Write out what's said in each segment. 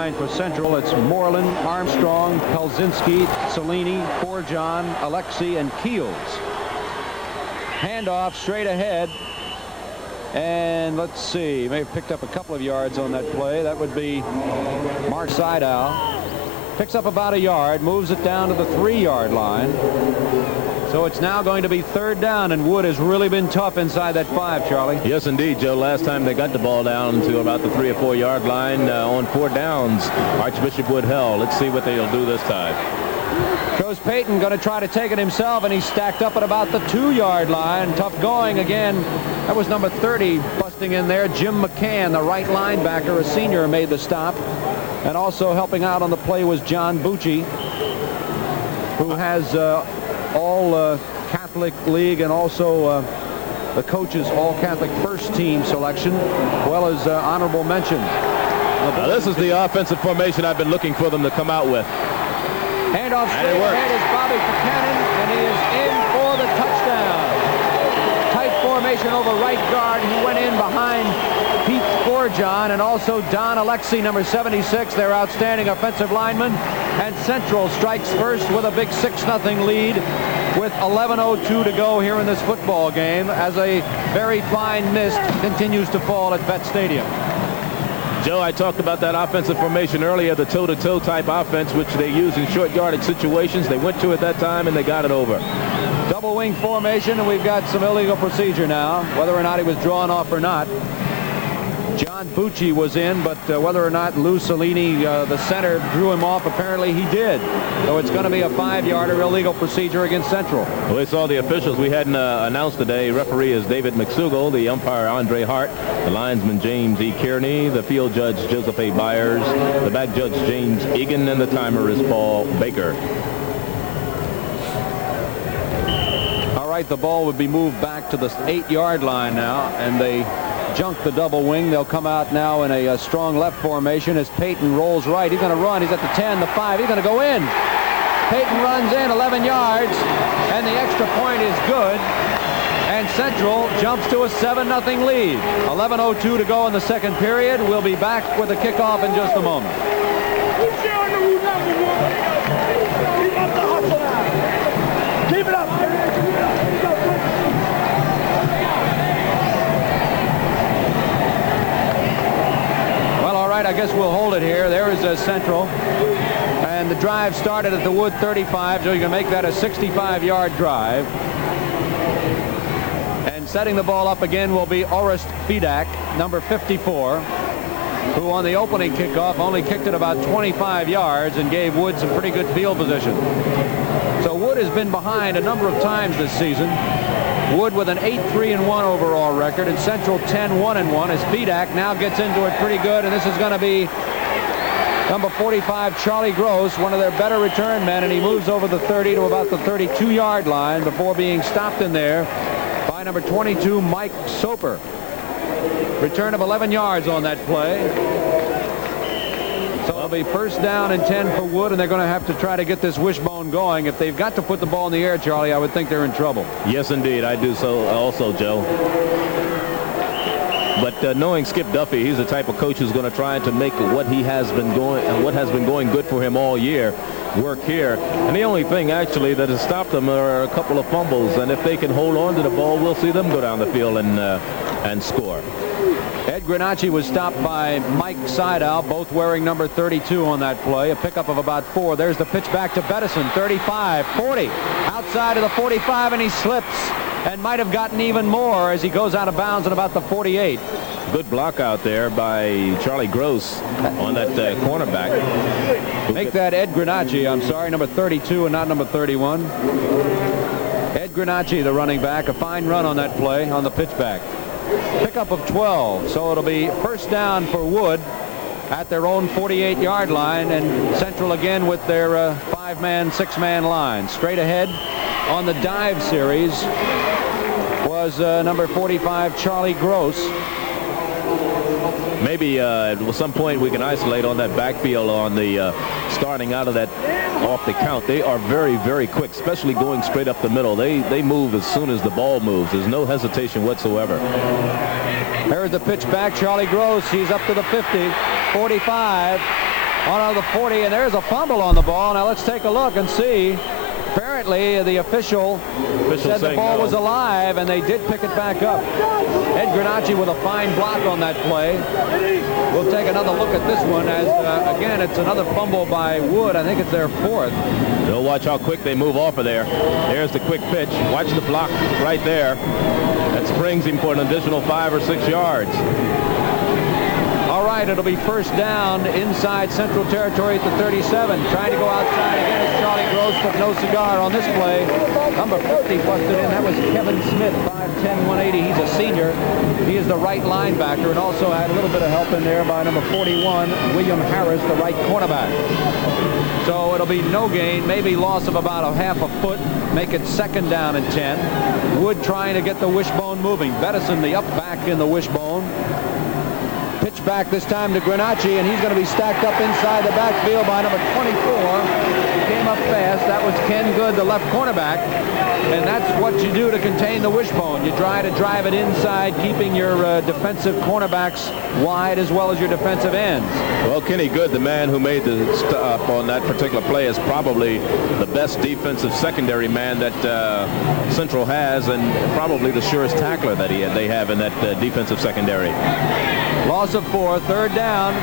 line for Central. It's Moreland, Armstrong, Pelzinski, Cellini, Forjon, Alexi, and Keels. Handoff straight ahead. And let's see, may have picked up a couple of yards on that play. That would be Mark Seidow. Picks up about a yard, moves it down to the 3-yard line. So it's now going to be 3rd down, and Wood has really been tough inside that 5, Charlie. Yes, indeed, Joe. Last time they got the ball down to about the 3 or 4 yard line on 4 downs, Archbishop Wood held. Let's see what they'll do this time. Coach Payton going to try to take it himself, and he's stacked up at about the 2-yard line. Tough going again. That was number 30 busting in there. Jim McCann, the right linebacker, a senior, made the stop. And also helping out on the play was John Bucci, who has all Catholic League and also the coach's all-Catholic first team selection, as well as honorable mention. Now, this is the offensive formation I've been looking for them to come out with. Handoff straight ahead is Bobby Buchanan, and he is in for the touchdown. Tight formation over right guard. He went in behind Pete Forjon and also Don Alexi, number 76, their outstanding offensive lineman. And Central strikes first with a big 6-0 lead with 11:02 to go here in this football game as a very fine mist continues to fall at Vet Stadium. Joe, I talked about that offensive formation earlier, the toe-to-toe type offense, which they use in short yardage situations. They went to it that time, and they got it over. Double wing formation, and we've got some illegal procedure now, whether or not he was drawn off or not. John Bucci was in, but whether or not Lou Cellini, the center, drew him off, apparently he did. So it's going to be a 5-yarder illegal procedure against Central. Well, we saw the officials. We hadn't announced today. Referee is David McSougal, the umpire Andre Hart, the linesman James E. Kearney, the field judge Joseph A. Byers, the back judge James Egan, and the timer is Paul Baker. All right, the ball would be moved back to the 8-yard line now, and they junk the double wing. They'll come out now in a strong left formation as Payton rolls right. He's going to run. He's at the 10, the 5. He's going to go in. Payton runs in 11 yards, and the extra point is good. And Central jumps to a 7-0 lead. 11:02 to go in the second period. We'll be back with a kickoff in just a moment. Keep it up. I guess we'll hold it here. There is a Central, and the drive started at the Wood 35, so you can make that a 65-yard drive. And setting the ball up again will be Orest Fedak, number 54, who on the opening kickoff only kicked it about 25 yards and gave Wood some pretty good field position. So Wood has been behind a number of times this season. Wood with an 8-3-1 overall record, and Central 10-1-1 as Fedak now gets into it pretty good, and this is going to be number 45, Charlie Gross, one of their better return men, and he moves over the 30 to about the 32-yard line before being stopped in there by number 22, Mike Soper. Return of 11 yards on that play. So it'll be 1st down and 10 for Wood, and they're going to have to try to get this wishbone going. If they've got to put the ball in the air, Charlie, I would think they're in trouble. Yes, indeed. I do so also, Joe. But knowing Skip Duffy, he's the type of coach who's going to try to make what has been going good for him all year work here. And the only thing actually that has stopped them are a couple of fumbles. And if they can hold on to the ball, we'll see them go down the field and score. Ed Granacci was stopped by Mike Seidow, both wearing number 32 on that play. A pickup of about 4. There's the pitch back to Bettison, 35, 40, outside of the 45, and he slips and might have gotten even more as he goes out of bounds at about the 48. Good block out there by Charlie Gross on that cornerback. Make that Ed Granacci, I'm sorry, number 32 and not number 31. Ed Granacci, the running back, a fine run on that play on the pitchback. Pickup of 12, so it'll be 1st down for Wood at their own 48-yard line, and Central again with their 5-man, 6-man line. Straight ahead on the dive series was number 45, Charlie Gross. Maybe at some point we can isolate on that backfield on the starting out of that off the count. They are very, very quick, especially going straight up the middle. They move as soon as the ball moves. There's no hesitation whatsoever. There's the pitch back. Charlie Gross, he's up to the 50, 45, on the 40, and there's a fumble on the ball. Now let's take a look and see. Apparently, the official said the ball was alive, and they did pick it back up. Ed Granacci with a fine block on that play. We'll take another look at this one as, again, it's another fumble by Wood. I think it's their fourth. They'll watch how quick they move off of there. There's the quick pitch. Watch the block right there. That springs him for an additional 5 or 6 yards. All right, it'll be first down inside Central Territory at the 37. Trying to go outside again is Charlie Gross, but no cigar on this play. Number 50 busted in. That was Kevin Smith, 5'10", 180. He's a senior. He is the right linebacker and also had a little bit of help in there by number 41, William Harris, the right cornerback. So it'll be no gain, maybe loss of about a half a foot. Make it second down and 10. Wood trying to get the wishbone moving. Bettison, the up back in the wishbone. Pitch back this time to Granacci, and he's going to be stacked up inside the backfield by number 24. He came up fast. That was Ken Good, the left cornerback. And that's what you do to contain the wishbone. You try to drive it inside, keeping your defensive cornerbacks wide as well as your defensive ends. Well, Kenny Good, the man who made the stop on that particular play, is probably the best defensive secondary man that Central has, and probably the surest tackler that they have in that defensive secondary. Loss of 4, third down.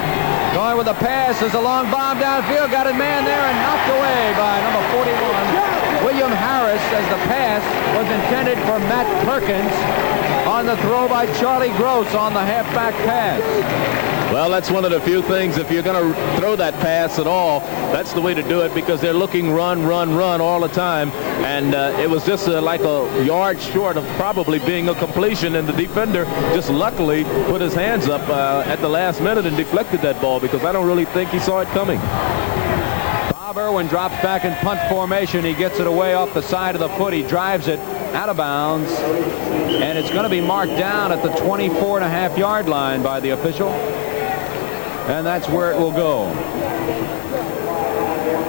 Going with a pass. There's a long bomb downfield. Got a man there and knocked away by number 41. William Harris, as the pass was intended for Matt Perkins on the throw by Charlie Gross on the halfback pass. Well, that's one of the few things, if you're going to throw that pass at all, that's the way to do it, because they're looking run all the time. And it was just like a yard short of probably being a completion, and the defender just luckily put his hands up at the last minute and deflected that ball, because I don't really think he saw it coming. Bob Irwin drops back in punt formation. He gets it away off the side of the foot. He drives it out of bounds, and it's going to be marked down at the 24.5-yard line by the official. And that's where it will go.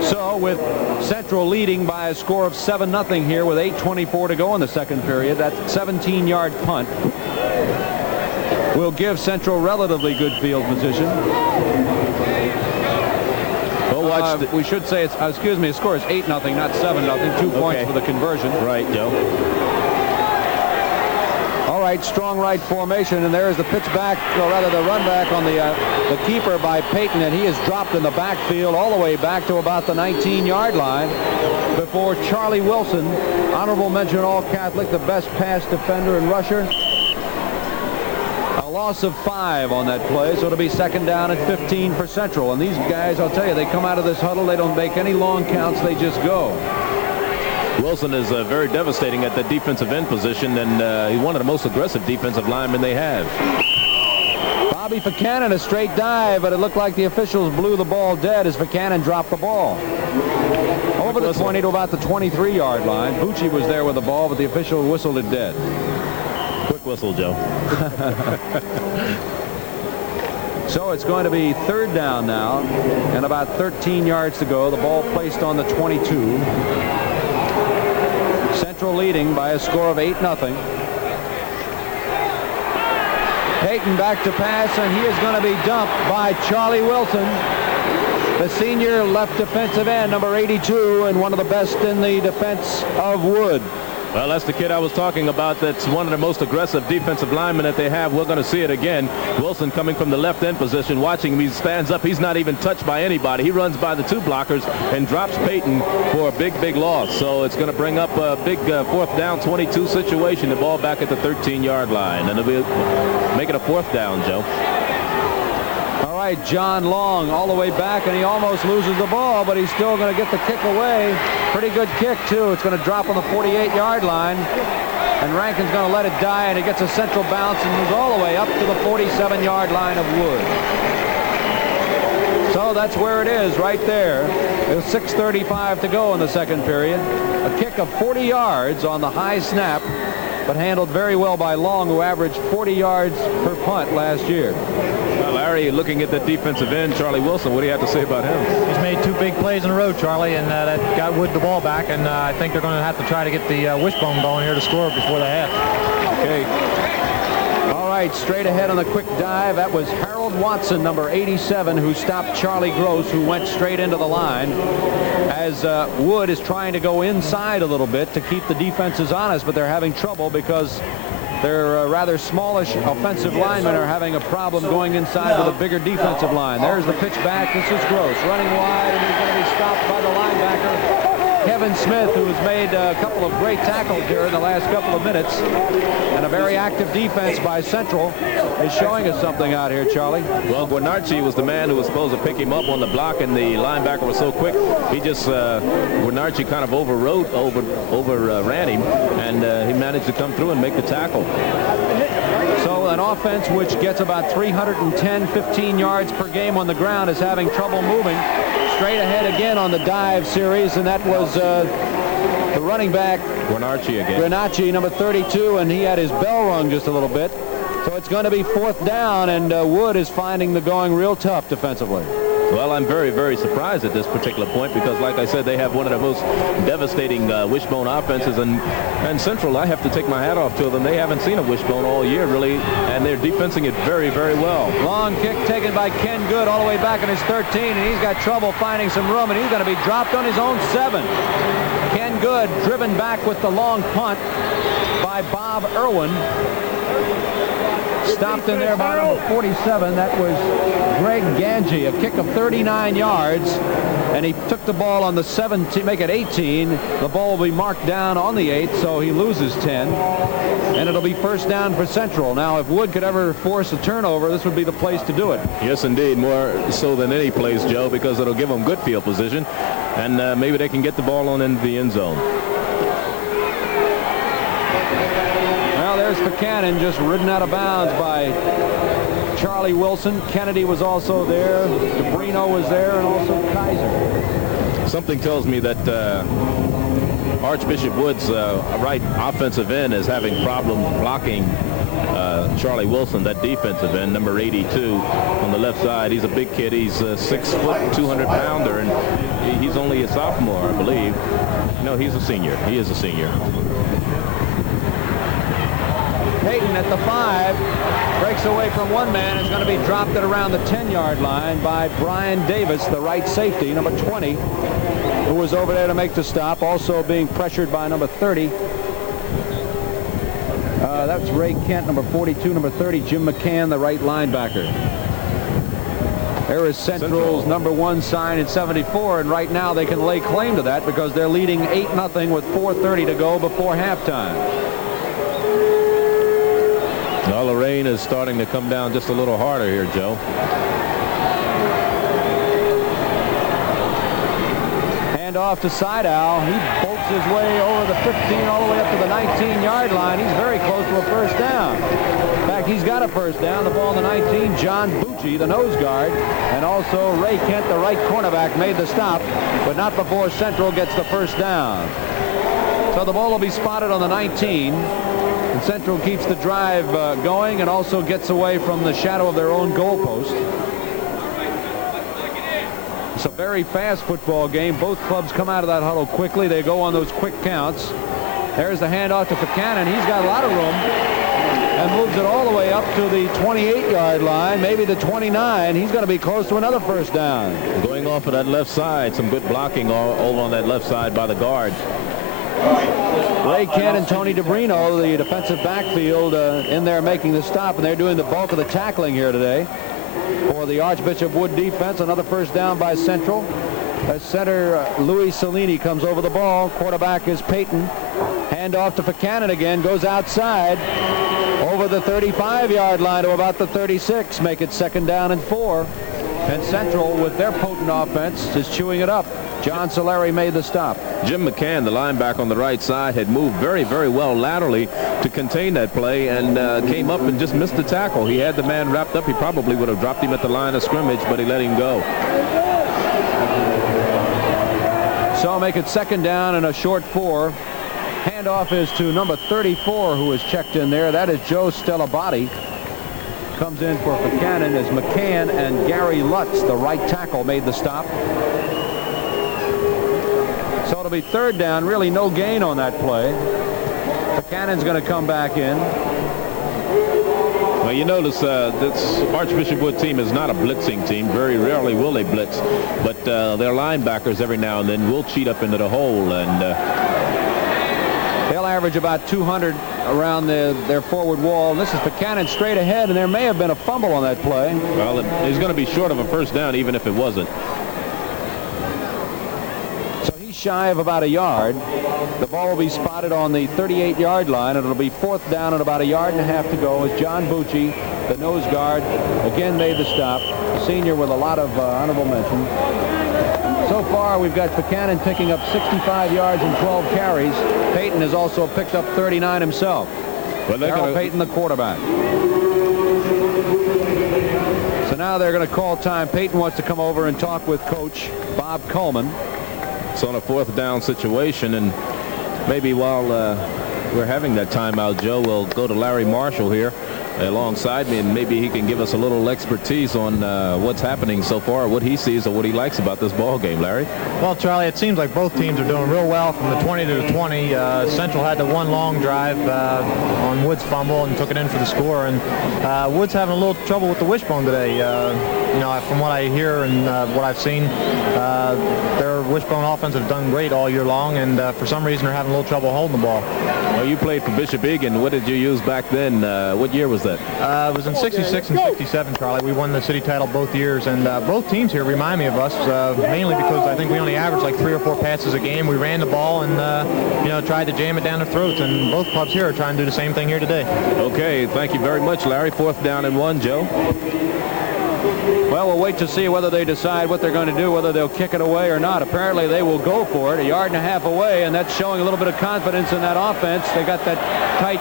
So with Central leading by a score of 7-0 here with 8:24 to go in the second period, that 17-yard punt will give Central relatively good field position. We should say it's, excuse me, the score is 8-0, not 7-0. 2 points for the conversion. Right, Joe. All right, strong right formation, and there's the pitch back, or rather the run back on the keeper by Payton, and he is dropped in the backfield all the way back to about the 19-yard line before Charlie Wilson, honorable mention All Catholic, the best pass defender and rusher. A loss of 5 on that play, so it'll be second down and 15 for Central. And these guys, I'll tell you, they come out of this huddle, they don't make any long counts, they just go. Wilson is very devastating at the defensive end position, and he's one of the most aggressive defensive linemen they have. Bobby Buchanan, a straight dive, but it looked like the officials blew the ball dead as Buchanan dropped the ball. Over the 20 to about the 23-yard line. Bucci was there with the ball, but the official whistled it dead. Quick whistle, Joe. So it's going to be third down now, and about 13 yards to go. The ball placed on the 22. Central leading by a score of 8-0. Payton back to pass, and he is going to be dumped by Charlie Wilson, the senior left defensive end, number 82, and one of the best in the defense of Wood. Well, that's the kid I was talking about. That's one of the most aggressive defensive linemen that they have. We're going to see it again. Wilson coming from the left end position, watching him. He stands up. He's not even touched by anybody. He runs by the 2 blockers and drops Payton for a big loss. So it's going to bring up a big fourth down 22 situation. The ball back at the 13-yard line. And it'll make it a fourth down, Joe. All right, John Long all the way back, and he almost loses the ball, but he's still going to get the kick away. Pretty good kick, too. It's going to drop on the 48-yard line, and Rankin's going to let it die, and it gets a central bounce and moves all the way up to the 47-yard line of Wood. So that's where it is, right there. It was 6:35 to go in the second period. A kick of 40 yards on the high snap, but handled very well by Long, who averaged 40 yards per punt last year. Well, Larry, looking at the defensive end, Charlie Wilson, what do you have to say about him? He's made 2 big plays in a row, Charlie, and that got Wood the ball back, and I think they're going to have to try to get the wishbone going here to score before the half. Okay. All right. right, straight ahead on the quick dive. That was Harold Watson, number 87, who stopped Charlie Gross, who went straight into the line. As Wood is trying to go inside a little bit to keep the defenses honest, but they're having trouble because their rather smallish offensive linemen are having a problem going inside with a bigger defensive line. There's the pitch back. This is Gross running wide, and he's going to be stopped by the linebacker Kevin Smith, who has made a couple of great tackles here in the last couple of minutes. And a very active defense by Central is showing us something out here, Charlie. Well, Guarnacci was the man who was supposed to pick him up on the block, and the linebacker was so quick. He just, Guarnacci kind of overran him, and he managed to come through and make the tackle. So an offense which gets about 15 yards per game on the ground is having trouble moving. Straight ahead again on the dive series, and that was the running back Guarnacci again. Guarnacci, number 32, and he had his bell rung just a little bit. So it's going to be 4th down, and Wood is finding the going real tough defensively. Well, I'm very, very surprised at this particular point because, like I said, they have one of the most devastating wishbone offenses. And Central, I have to take my hat off to them. They haven't seen a wishbone all year, really, and they're defensing it very, very well. Long kick taken by Ken Good all the way back in his 13, and he's got trouble finding some room, and he's going to be dropped on his own 7. Ken Good driven back with the long punt by Bob Irwin. Stopped in there by number 47. That was Greg Ganji, a kick of 39 yards, and he took the ball on the 17, make it 18. The ball will be marked down on the 8, so he loses 10, and it'll be 1st down for Central. Now, if Wood could ever force a turnover, this would be the place to do it. Yes, indeed, more so than any place, Joe, because it'll give them good field position, and maybe they can get the ball on into the end zone. There's Buchanan just ridden out of bounds by Charlie Wilson. Kennedy was also there. DeBrino was there, and also Kaiser. Something tells me that Archbishop Woods' right offensive end is having problems blocking Charlie Wilson, that defensive end, number 82 on the left side. He's a big kid. He's 6 foot, 200-pounder, and he's only a sophomore, I believe. No, he's a senior. He is a senior. Payton at the 5 breaks away from one man. Is going to be dropped at around the 10-yard line by Brian Davis, the right safety, number 20, who was over there to make the stop, also being pressured by number 30. That's Ray Kent, number 42, number 30, Jim McCann, the right linebacker. There is Central's number 1 sign in 74, and right now they can lay claim to that because they're leading 8-0 with 4:30 to go before halftime. Well, the rain is starting to come down just a little harder here, Joe. Hand off to Seidow. He bolts his way over the 15 all the way up to the 19-yard line. He's very close to a 1st down. In fact, he's got a 1st down. The ball on the 19. John Bucci, the nose guard, and also Ray Kent, the right cornerback, made the stop, but not before Central gets the 1st down. So the ball will be spotted on the 19. And Central keeps the drive going and also gets away from the shadow of their own goalpost. It's a very fast football game. Both clubs come out of that huddle quickly. They go on those quick counts. There's the handoff to Buchanan. He's got a lot of room and moves it all the way up to the 28-yard line, maybe the 29. He's going to be close to another 1st down. Going off of that left side, some good blocking over on that left side by the guards. Ray Kent and Tony DeBrino, the defensive backfield, in there making the stop, and they're doing the bulk of the tackling here today for the Archbishop Wood defense. Another 1st down by Central. Center Louis Cellini comes over the ball. Quarterback is Payton. Hand off to Buchanan again. Goes outside over the 35-yard line to about the 36. Make it 2nd down and 4. And Central, with their potent offense, is chewing it up. John Solari made the stop. Jim McCann, the linebacker on the right side, had moved very, very well laterally to contain that play and came up and just missed the tackle. He had the man wrapped up. He probably would have dropped him at the line of scrimmage, but he let him go. So make it 2nd down and a short 4. Handoff is to number 34, who is checked in there. That is Joe Stellabati. Comes in for Buchanan as McCann and Gary Lutz, the right tackle, made the stop. So it'll be 3rd down. Really no gain on that play. Buchanan's going to come back in. Well, you notice this Archbishop Wood team is not a blitzing team. Very rarely will they blitz, but their linebackers every now and then will cheat up into the hole, and they'll average about 200 around their forward wall. This is Buchanan straight ahead, and there may have been a fumble on that play. well, he's going to be short of a first down, even if it wasn't. So he's shy of about a yard. The ball will be spotted on the 38-yard line, and it'll be 4th down and about a yard and a half to go as John Bucci, the nose guard, again made the stop. A senior with a lot of honorable mention. So far, we've got Buchanan picking up 65 yards and 12 carries. Payton has also picked up 39 himself. Well, Darrell Payton, the quarterback. So now they're going to call time. Payton wants to come over and talk with Coach Bob Coleman. It's on a 4th down situation, and maybe while we're having that timeout, Joe, we'll go to Larry Marshall here alongside me, and maybe he can give us a little expertise on what's happening so far, what he sees or what he likes about this ball game. Larry? Well, Charlie, it seems like both teams are doing real well from the 20 to the 20. Central had the one long drive on Wood's fumble and took it in for the score, and Wood's having a little trouble with the wishbone today. You know, from what I hear and what I've seen, their wishbone offense have done great all year long, and for some reason they're having a little trouble holding the ball. Well, you played for Bishop Egan. What did you use back then? What year was that? It was in 66 and 67, Charlie. We won the city title both years, and both teams here remind me of us, mainly because I think we only averaged like 3 or 4 passes a game. We ran the ball and, you know, tried to jam it down their throats, and both clubs here are trying to do the same thing here today. Okay, thank you very much, Larry. 4th down and 1, Joe. Well, we'll wait to see whether they decide what they're going to do, whether they'll kick it away or not. Apparently, they will go for it, a yard and a half away, and that's showing a little bit of confidence in that offense. They got that tight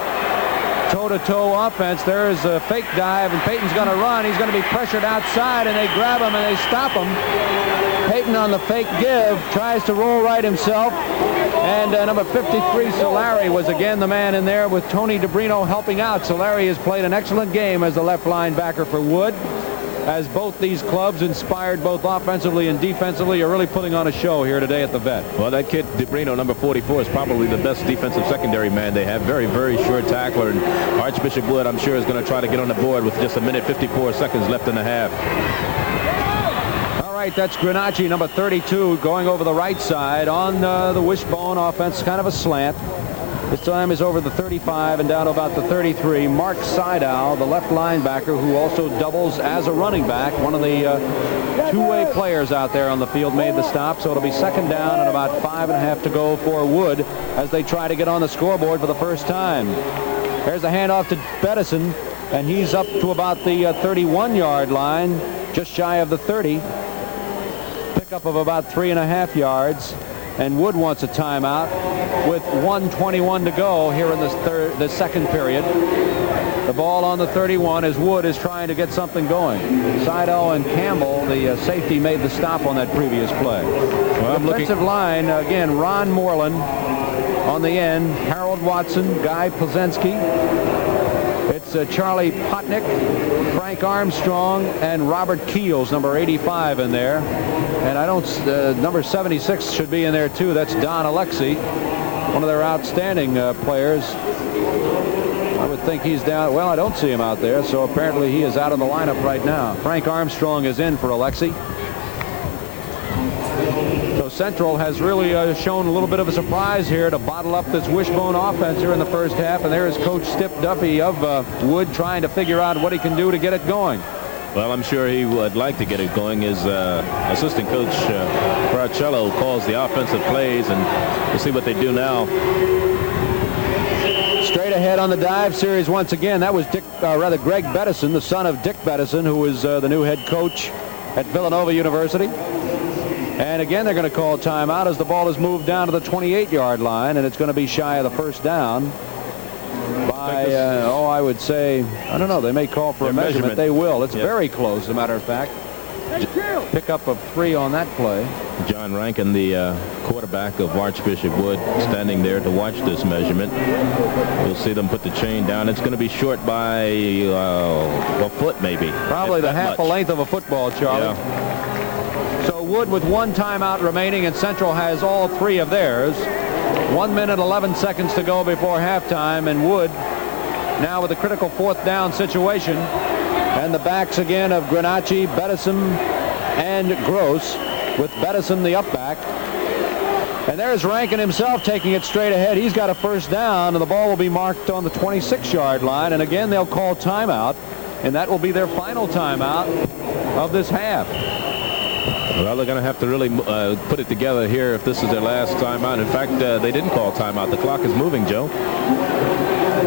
toe-to-toe offense. There is a fake dive, and Payton's going to run. He's going to be pressured outside, and they grab him, and they stop him. Payton on the fake give tries to roll right himself, and number 53, Solari, was again the man in there with Tony DeBrino helping out. Solari has played an excellent game as the left linebacker for Wood, as both these clubs, inspired both offensively and defensively, are really putting on a show here today at the Vet. Well, that kid DeBrino, number 44, is probably the best defensive secondary man they have. Very, very short tackler, and Archbishop Wood, I'm sure, is going to try to get on the board with just a minute 54 seconds left in the half. All right, that's Granacci, number 32, going over the right side on the wishbone offense, kind of a slant. This time is over the 35 and down to about the 33. Mark Seidow, the left linebacker, who also doubles as a running back. One of the two-way players out there on the field made the stop, so it'll be 2nd down and about 5.5 to go for Wood as they try to get on the scoreboard for the first time. There's a handoff to Bettison, and he's up to about the 31-yard line, just shy of the 30. Pickup of about 3.5 yards. And Wood wants a timeout with 1:21 to go here in the second period. The ball on the 31 as Wood is trying to get something going. Seidow and Campbell, the safety, made the stop on that previous play. Well, defensive line, again, Ron Moreland on the end, Harold Watson, Guy Plzeski. It's Charlie Potnick, Frank Armstrong, and Robert Keels, number 85 in there. And I don't, number 76 should be in there too. That's Don Alexi, one of their outstanding players. I would think he's down. Well, I don't see him out there, so apparently he is out of the lineup right now. Frank Armstrong is in for Alexi. So Central has really shown a little bit of a surprise here to bottle up this wishbone offense here in the first half. And there is Coach Stip Duffy of Wood trying to figure out what he can do to get it going. Well, I'm sure he would like to get it going. His assistant coach, Fratello, calls the offensive plays, and we'll see what they do now. Straight ahead on the dive series once again. That was Greg Bettison, the son of Dick Bettison, who is the new head coach at Villanova University. And again, they're going to call timeout as the ball is moved down to the 28-yard line, and it's going to be shy of the first down by, I would say, I don't know, they may call for a measurement. They will. It's very close, as a matter of fact. Pick up of 3 on that play. John Rankin, the quarterback of Archbishop Wood, standing there to watch this measurement. You'll see them put the chain down. It's going to be short by a foot, maybe. Probably the half a length of a football, Charlie. Yeah. So Wood with 1 timeout remaining, and Central has all 3 of theirs. 1 minute, 11 seconds to go before halftime, and Wood now with a critical 4th down situation. And the backs again of Granacci, Bedesom, and Gross, with Bedesom the up back. And there's Rankin himself taking it straight ahead. He's got a 1st down, and the ball will be marked on the 26-yard line. And again, they'll call timeout, and that will be their final timeout of this half. Well, they're going to have to really put it together here if this is their last timeout. In fact, they didn't call timeout. The clock is moving, Joe.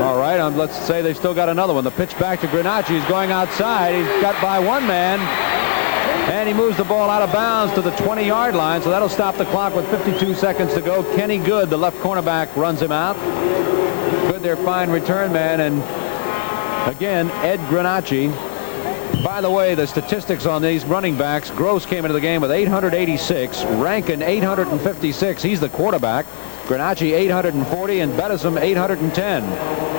All right, let's say they've still got another one. The pitch back to Granacci. He's going outside. He's got by one man, and he moves the ball out of bounds to the 20-yard line, so that'll stop the clock with 52 seconds to go. Kenny Good, the left cornerback, runs him out. Good, their fine return man, and again, Ed Granacci. By the way, the statistics on these running backs, Gross came into the game with 886, Rankin 856. He's the quarterback. Granacci 840 and Bedesom 810.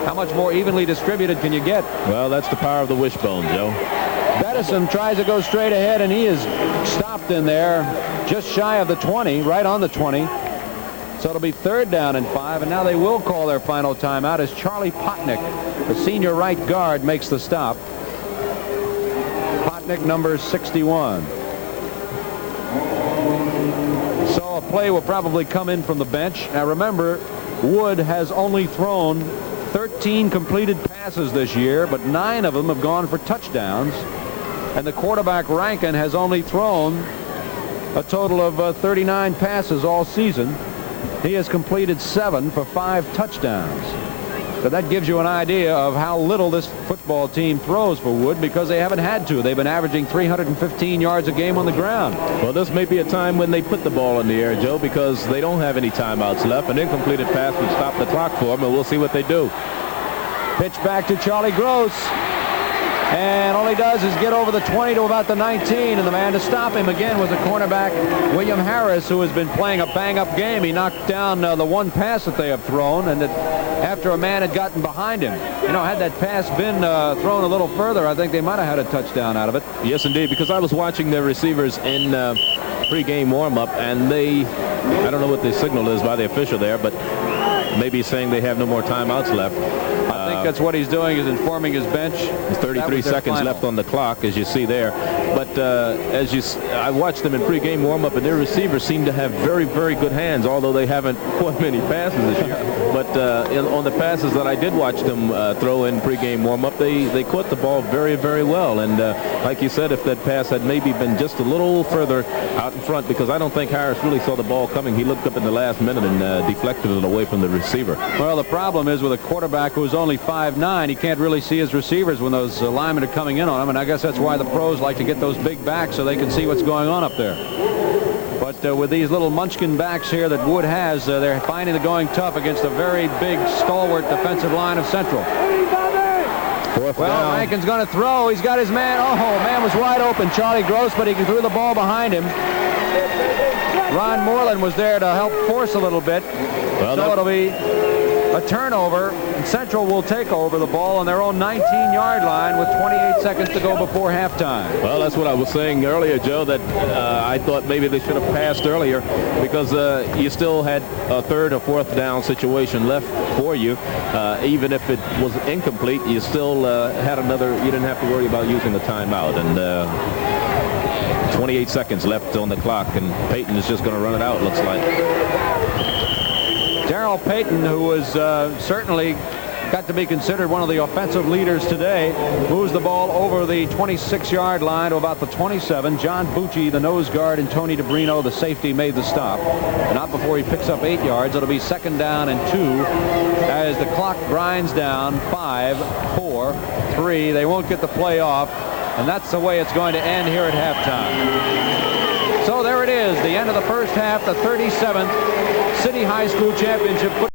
How much more evenly distributed can you get? Well, that's the power of the wishbone, Joe. Bedesom tries to go straight ahead, and he is stopped in there just shy of the 20, right on the 20. So it'll be 3rd down and 5, and now they will call their final timeout as Charlie Potnick, the senior right guard, makes the stop. Potnick, number 61. So a play will probably come in from the bench. Now remember, Wood has only thrown 13 completed passes this year, but 9 of them have gone for touchdowns. And the quarterback Rankin has only thrown a total of 39 passes all season. He has completed 7 for 5 touchdowns. So that gives you an idea of how little this football team throws for Wood, because they haven't had to. They've been averaging 315 yards a game on the ground. Well, this may be a time when they put the ball in the air, Joe, because they don't have any timeouts left. An incompleted pass would stop the clock for them, and we'll see what they do. Pitch back to Charlie Gross. And all he does is get over the 20 to about the 19, and the man to stop him again was the cornerback William Harris, who has been playing a bang-up game. He knocked down the one pass that they have thrown, and that after a man had gotten behind him. You know, had that pass been thrown a little further, I think they might have had a touchdown out of it. Yes, indeed, because I was watching their receivers in pre-game warm-up, and they, I don't know what the signal is by the official there, but maybe saying they have no more timeouts left. I think that's what he's doing, is informing his bench. There's 33 seconds left on the clock, as you see there. But I watched them in pre-game warm-up, and their receivers seem to have very, very good hands, although they haven't caught many passes this year. But on the passes that I did watch them throw in pre-game warm-up, they caught the ball very, very well. And like you said, if that pass had maybe been just a little further out in front, because I don't think Harris really saw the ball coming. He looked up in the last minute and deflected it away from the receiver. Well, the problem is with a quarterback who's only 5'9", he can't really see his receivers when those linemen are coming in on him, and I guess that's why the pros like to get those big backs so they can see what's going on up there. But with these little munchkin backs here that Wood has, they're finding the going tough against a very big, stalwart defensive line of Central. Well, Rankin's going to throw. He's got his man. Oh, man was wide open, Charlie Gross, but he threw the ball behind him. Ron Moreland was there to help force a little bit. Well, so it'll be a turnover, and Central will take over the ball on their own 19-yard line with 28 seconds to go before halftime. Well, that's what I was saying earlier, Joe, that I thought maybe they should have passed earlier, because you still had a 3rd or 4th down situation left for you. Even if it was incomplete, you still had another. You didn't have to worry about using the timeout. And 28 seconds left on the clock, and Payton is just going to run it out, looks like. Darrell Payton, who was certainly got to be considered one of the offensive leaders today, moves the ball over the 26-yard line to about the 27. John Bucci, the nose guard, and Tony DeBrino, the safety, made the stop. Not before he picks up 8 yards. It'll be 2nd down and 2 as the clock grinds down. 5, 4, 3. They won't get the play off, and that's the way it's going to end here at halftime. So there it is, the end of the first half, the 37th City High School Championship.